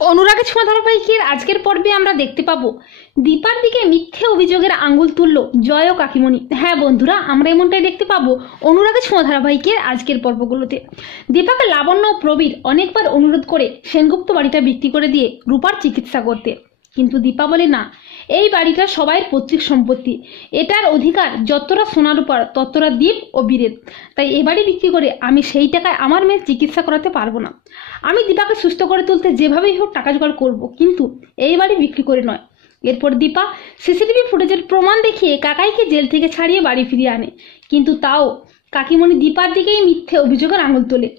অনুরাগের ছোঁয়া ধারাবাহিকের আজকের পর্বে আমরা দেখতে পাবো দীপার দিকে মিথ্যে অভিযোগের আঙুল তুলল জয় ও কাকিমণি। হ্যাঁ বন্ধুরা, আমরা এমনটাই দেখতে পাবো অনুরাগের ছোঁয়া ধারাবাহিকের আজকের পর্বগুলোতে। দীপাকে লাবণ্য ও প্রবীর অনেকবার অনুরোধ করে সেনগুপ্ত বাড়িটা বিক্রি করে দিয়ে রূপার চিকিৎসা করতে, কিন্তু দীপা বলে না, এই বাড়িটা সবাইয়ের পৈতৃক সম্পত্তি, এটার অধিকার যতটা সোনার উপর ততটা দ্বীপ ও বীরের। তাই এ বাড়ি বিক্রি করে আমি সেই টাকায় আমার মেয়ের চিকিৎসা করাতে পারবো না। আমি দীপাকে সুস্থ করে তুলতে যেভাবেই হোক টাকা জোগাড় করবো, কিন্তু এই বাড়ি বিক্রি করে নয়। এরপর দীপা সিসিটিভি ফুটেজের প্রমাণ দেখিয়ে কাকাইকে জেল থেকে ছাড়িয়ে বাড়ি ফিরিয়ে আনে, কিন্তু তাও কাকিমণি দীপার দিকেই মিথ্যে অভিযোগের আঙুল তোলে।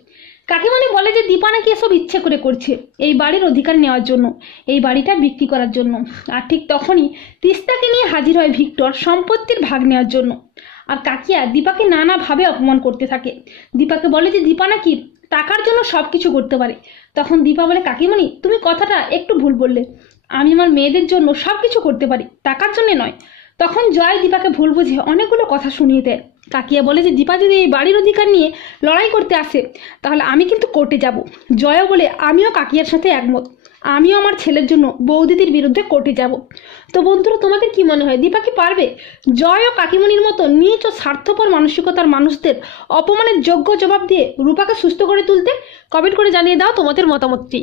কাকিমণি বলে যে দীপা নাকি এসব ইচ্ছে করে করছে, এই বাড়ির অধিকার নেওয়ার জন্য, এই বাড়িটা বিক্রি করার জন্য। আর ঠিক তখনই তিস্তাকে নিয়ে হাজির হয় ভিক্টর সম্পত্তির ভাগ নেওয়ার জন্য। আর কাকিয়া দীপাকে নানাভাবে অপমান করতে থাকে। দীপাকে বলে যে দীপা নাকি টাকার জন্য সব কিছু করতে পারে। তখন দীপা বলে, কাকিমণি তুমি কথাটা একটু ভুল বললে, আমি আমার মেয়েদের জন্য সব কিছু করতে পারি, টাকার জন্য নয়। তখন জয় দীপাকে ভুল বুঝে অনেকগুলো কথা শুনিয়ে দেয়। কাকিয়া বলে যে দীপা যদি এই বাড়ির অধিকার নিয়ে লড়াই করতে আসে তাহলে আমি কিন্তু কোর্টে যাব। জয়ও বলে আমিও কাকিয়ার সাথে একমত, আমিও আমার ছেলের জন্য বৌদিদির বিরুদ্ধে কোর্টে যাব। তো বন্ধুরা, তোমাদের কি মনে হয় দীপা কি পারবে জয় ও কাকিমণির মতো নীচ ও স্বার্থপর মানসিকতার মানুষদের অপমানের যোগ্য জবাব দিয়ে রূপাকে সুস্থ করে তুলতে? কমেন্ট করে জানিয়ে দাও তোমাদের মতামতটি।